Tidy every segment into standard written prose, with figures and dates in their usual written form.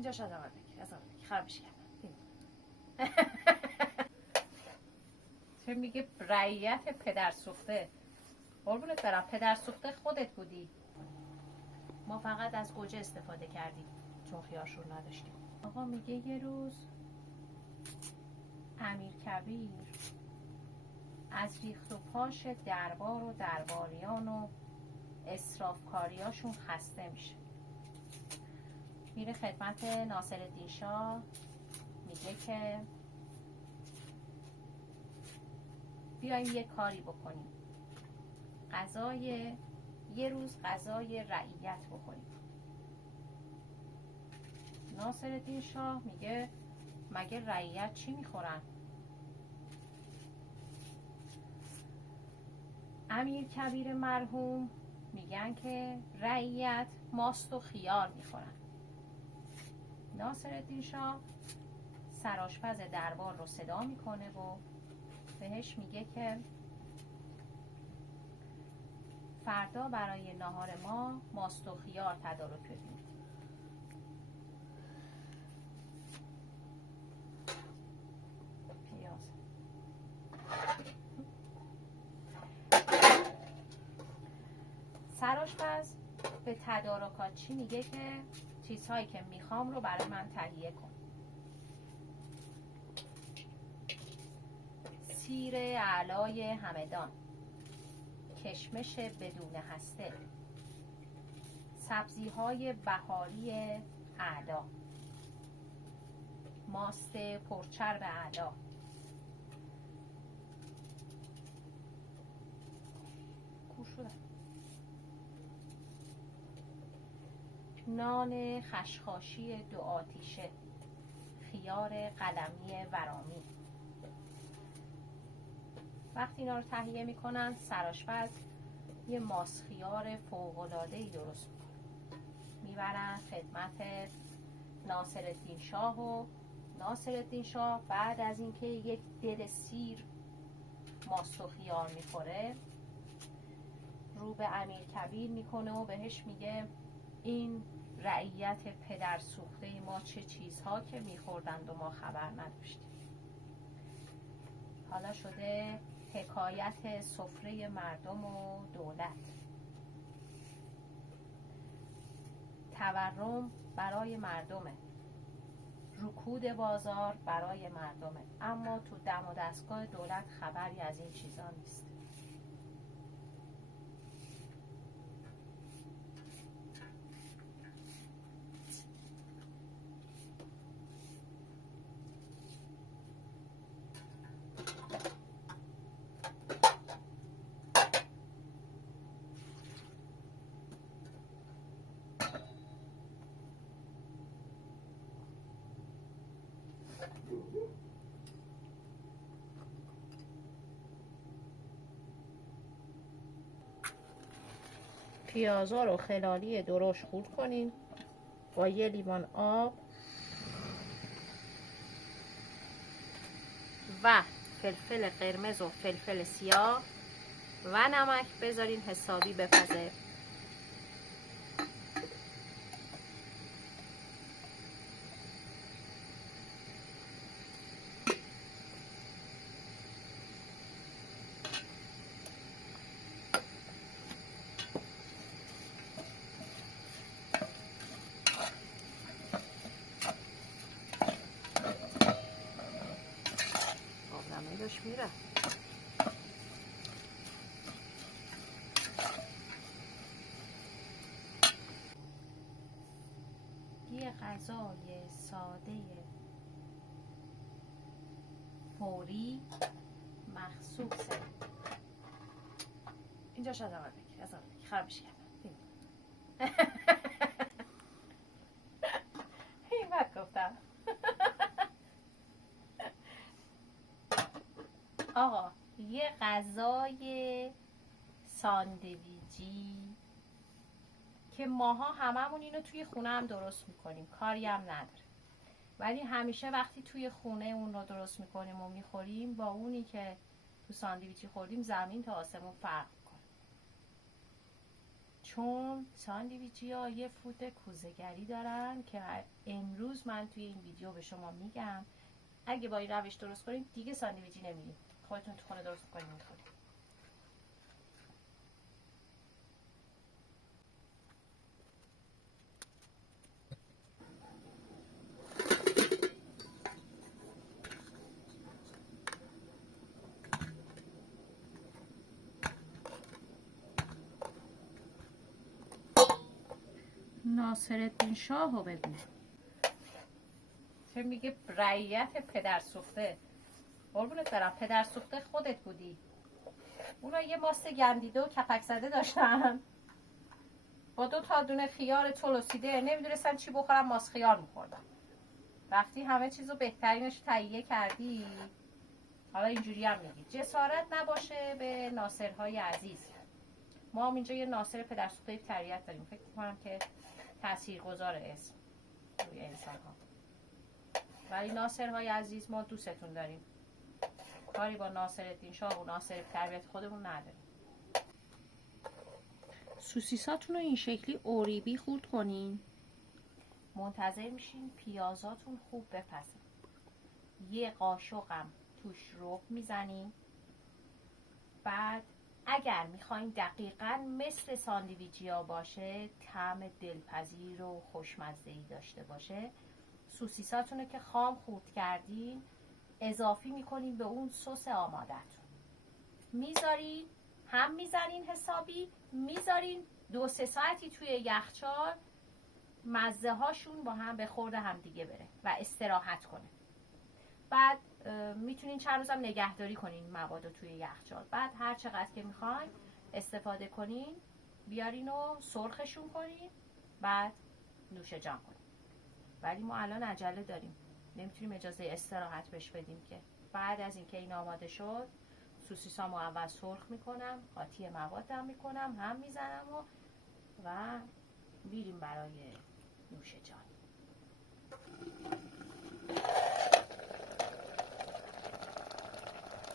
اینجا شاید آمد بگیر، از آمد بگیر، خرابش کردم. چه میگه رعیت پدر سوخته؟ قربونت برم، پدر سوخته خودت بودی. ما فقط از گوجه استفاده کردیم چون خیارشور نداشتیم. آقا میگه یه روز امیرکبیر از ریخت و پاش دربار و درباریان و اسرافکاریاشون خسته میشه. میره خدمت ناصرالدین شاه، میگه که بیایم یه کاری بکنیم، یه روز غذای رعیت بخوریم. ناصرالدین شاه میگه مگه رعیت چی میخورن؟ امیرکبیر مرحوم میگن که رعیت ماست و خیار میخورن. ناصرالدین شاه سرآشپز دربار رو صدا میکنه و بهش میگه که فردا برای ناهار ما ماست و خیار تدارک بدید. پیاز. سرآشپز به تدارکاتچی میگه که چیزهایی که میخوام رو برای من تهیه کن. سیر اعلای همدان، کشمش بدون هسته، سبزی‌های بهاری اعلا، ماست پرچرب اعلا، نان خشخاشی دو آتیشه، خیار قلمی ورامی. وقتی اینا رو تهیه میکنن، سرآشپز یه ماست خیار فوق‌العاده‌ای درست میکنه، میبرن خدمت ناصرالدین شاه و ناصرالدین شاه بعد از اینکه یک دل سیر ماست و خیار میخوره رو به امیرکبیر میکنه و بهش میگه این رعیت پدر سوخته ما چه چیزها که میخوردند و ما خبر نداشتیم. حالا شده حکایت سفره مردم و دولت. تورم برای مردمه، رکود بازار برای مردمه، اما تو دم و دستگاه دولت خبری از این چیزا نیست. پیازا رو خلالی درشت خورد کنین با یه لیوان آب و فلفل قرمز و فلفل سیاه و نمک بذارین حسابی بپزه. میره یه غذای ساده فوری مخصوصه. اینجا شاید آمد بگیر، از آمد بگیر، خرابش کردم. این بد گفتم. آقا یه غذای ساندویجی که ماها هممون اینو توی خونه هم درست میکنیم، کاری هم نداره، ولی همیشه وقتی توی خونه اون رو درست میکنیم و میخوریم با اونی که تو ساندویچی خوردیم زمین تا آسمون فرق میکنه. چون ساندویچی ها یه فوت کوزه‌گری دارن که امروز من توی این ویدیو به شما میگم اگه با این روش درست کنید دیگه ساندویچی نمیرید، خودتون تو خونه درست کنید میخورید. ناصرالدین شاه رو بگو چه میگه رعیت پدر سوخته. قربونت برم، پدر سوخته خودت بودی. اونا یه ماست گندیده و کپک زده داشتن با 2 تا دونه خیار تلوسیده، نمیدونستن چی بخورم، ماست خیار میخوردم. وقتی همه چیزو بهترینش تهیه کردی حالا اینجوری هم میگی جسارت نباشه به ناصرهای عزیز. ما هم اینجا یه ناصر پدر سوخته تربیت داریم، فکر میکنم که تاثیرگذار اسم روی انسان ها. ولی ناصرهای عزیز ما دوستتون داریم، کاری با ناصرالدین شاه و ناصر تربیت خودمون نداریم. سوسیساتون رو این شکلی اوریبی خورد کنین، منتظر میشین پیازاتون خوب بپزه. یه قاشقم توش رب میزنین. بعد اگر میخواین دقیقاً مثل ساندویچی ها باشه، طعم دلپذیر و خوشمزه‌ای داشته باشه، سوسیساتون رو که خام خورد کردین اضافی میکنین به اون سس آماده‌تون، میذارین هم میزنین حسابی، میذارین 2-3 ساعتی توی یخچال مزه هاشون با هم به خورد هم دیگه بره و استراحت کنه. بعد میتونین چند روزم نگهداری کنین مواد رو توی یخچال. بعد هر چقدر که میخواین استفاده کنین بیارین و سرخشون کنین، بعد نوش جان کنین. ولی ما الان عجله داریم، نمیتونیم اجازه استراحت بهش بدیم که. بعد از اینکه این آماده شد سوسیسامو اول سرخ میکنم، قاطی موادم میکنم، هم میزنم و میریم برای نوش جان.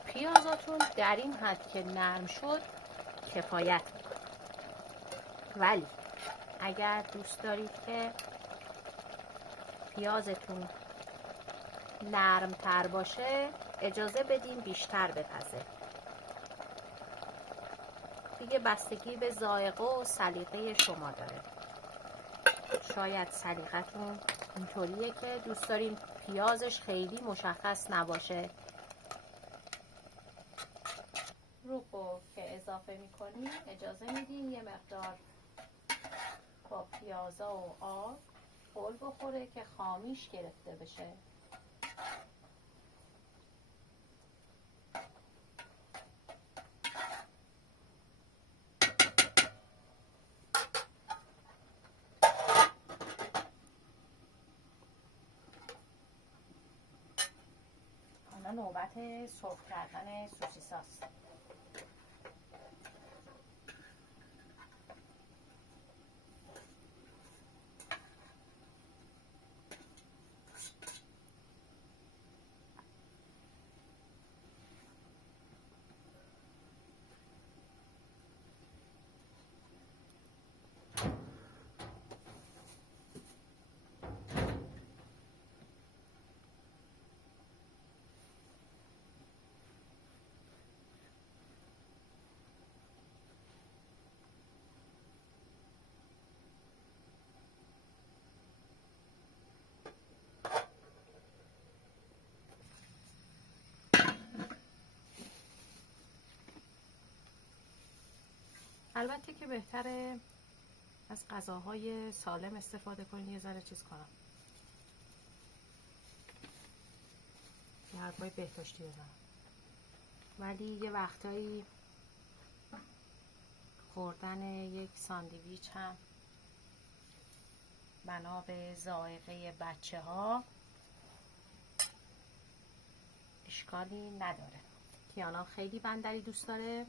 پیازاتون در این حد که نرم شد کفایت میکنه. ولی اگر دوست دارید که پیازتون نرم تر باشه اجازه بدین بیشتر بپزه. دیگه بستگی به ذائقه و سلیقه شما داره. شاید سلیقتون اینطوریه که دوست دارین پیازش خیلی مشخص نباشه. روغو که اضافه میکنین اجازه میدین یه مقدار با پیازا و آب غل بخوره که خامیش گرفته بشه. حالا نوبت سرخ کردن سوسیساست. البته که بهتره از غذاهای سالم استفاده کنید، یه ذره چیز کنم، یه حرفای بهداشتی بزنم. ولی یه وقتایی خوردن یک ساندویچ هم بنا به ذائقه بچه ها اشکالی نداره. کیانا خیلی بندری دوست داره،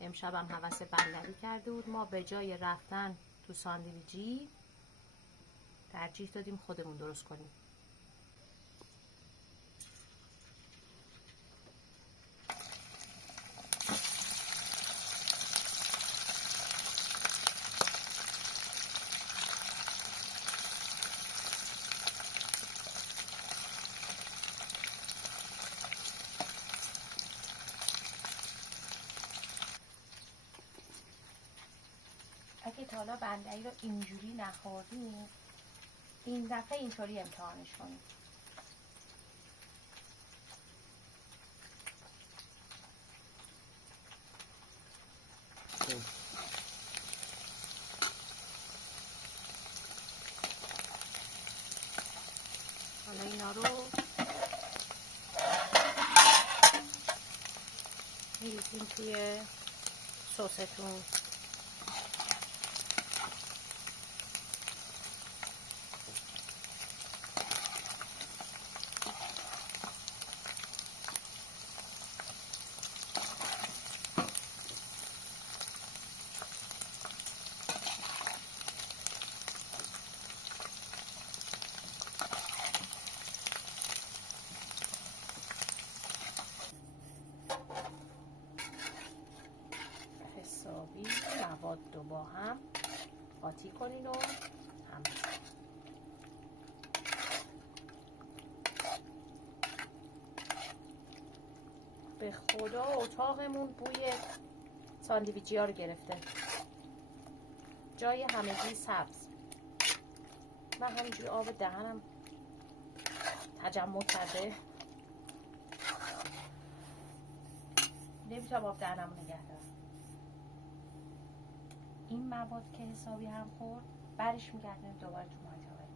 امشبم هوس بندری کرده بود. ما به جای رفتن تو ساندویچی ترجیح دادیم خودمون درست کنیم. حالا بندری رو اینجوری نخوردیم، این دفعه اینطوری امتحانش کنیم. حالا اینا رو میریزیم توی سستون. حسابی مواد رو با هم قاطی کنین و هم به خدا اتاقمون بوی ساندویچی ها رو گرفته، جای همگی سبز. من همینجوری آب دهنم تجمع کرده، نمیتونم آب دهنم نگه دارم. این مواد که حسابی هم خورد، برش میگردیم دوباره تو مایتابه.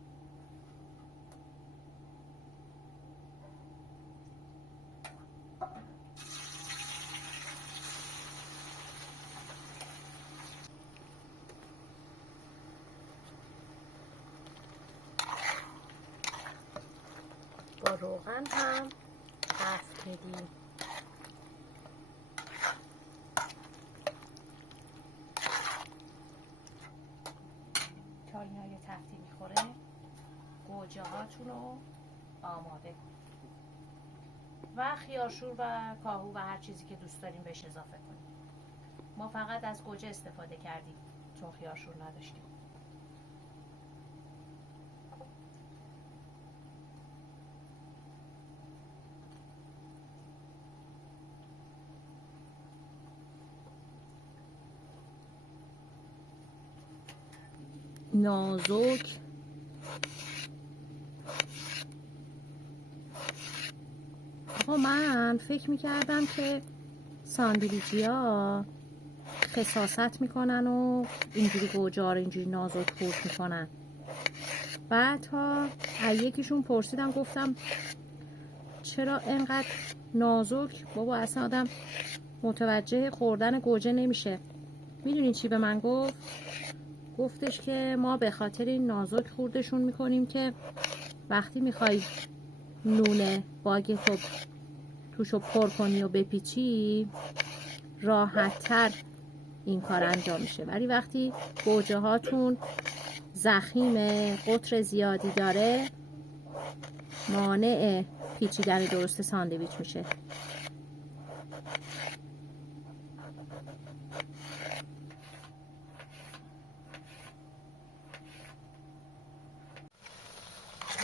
با روغن هم تفت میدیم. تا اینا یه تفتی میخوره، گوجه هاتون رو آماده کنید و خیارشور و کاهو و هر چیزی که دوست داریم بهش اضافه کنیم. ما فقط از گوجه استفاده کردیم چون خیارشور نداشتیم. نازک آقا، من فکر میکردم که ساندویچی ها خساست میکنن و اینجوری گوجه ها رو اینجوری نازک خورد میکنن. بعد ها یکیشون پرسیدم، گفتم چرا اینقدر نازک؟ بابا اصلا آدم متوجه خوردن گوجه نمیشه. میدونین چی به من گفت؟ گفتش که ما به خاطر این نازک خوردشون میکنیم که وقتی میخوای نون باگتو توشو پر کنی و بپیچی راحت تر این کار انجام میشه، ولی وقتی گوجه هاتون ضخیم قطر زیادی داره مانع پیچیدن درست ساندویچ میشه.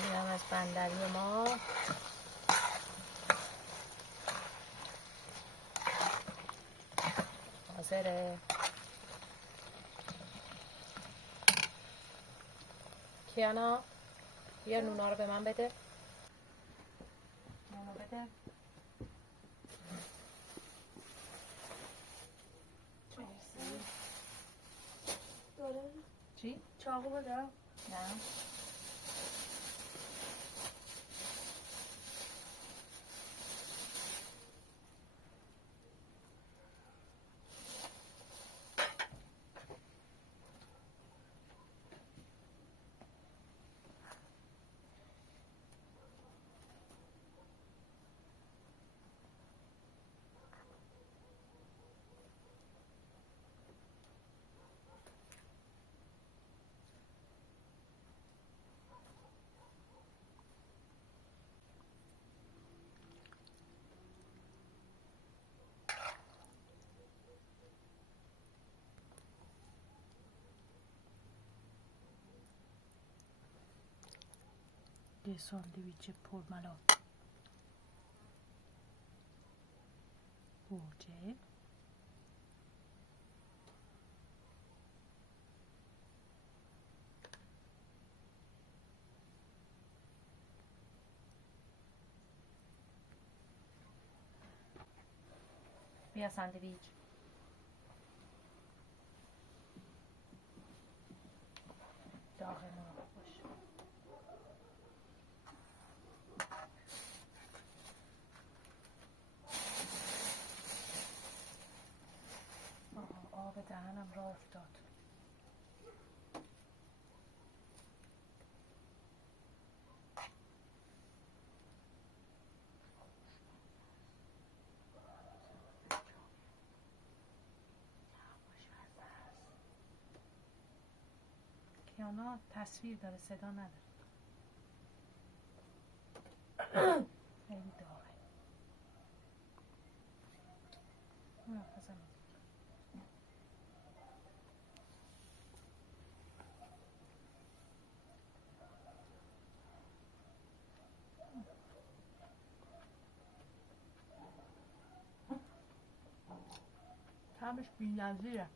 میرم از بندری ما حاضره. کیانا بیا نونا رو به من بده. نونو بده. چی؟ چاقو بده؟ نه. یه ساندویچ پرملال گوجه، بیا ساندویچ. داغ نمک باشه. آب دهنم را افتاد. کیانا تصویر داره، صدا نداره. خیلی داغه. طعمش بی‌نظیره.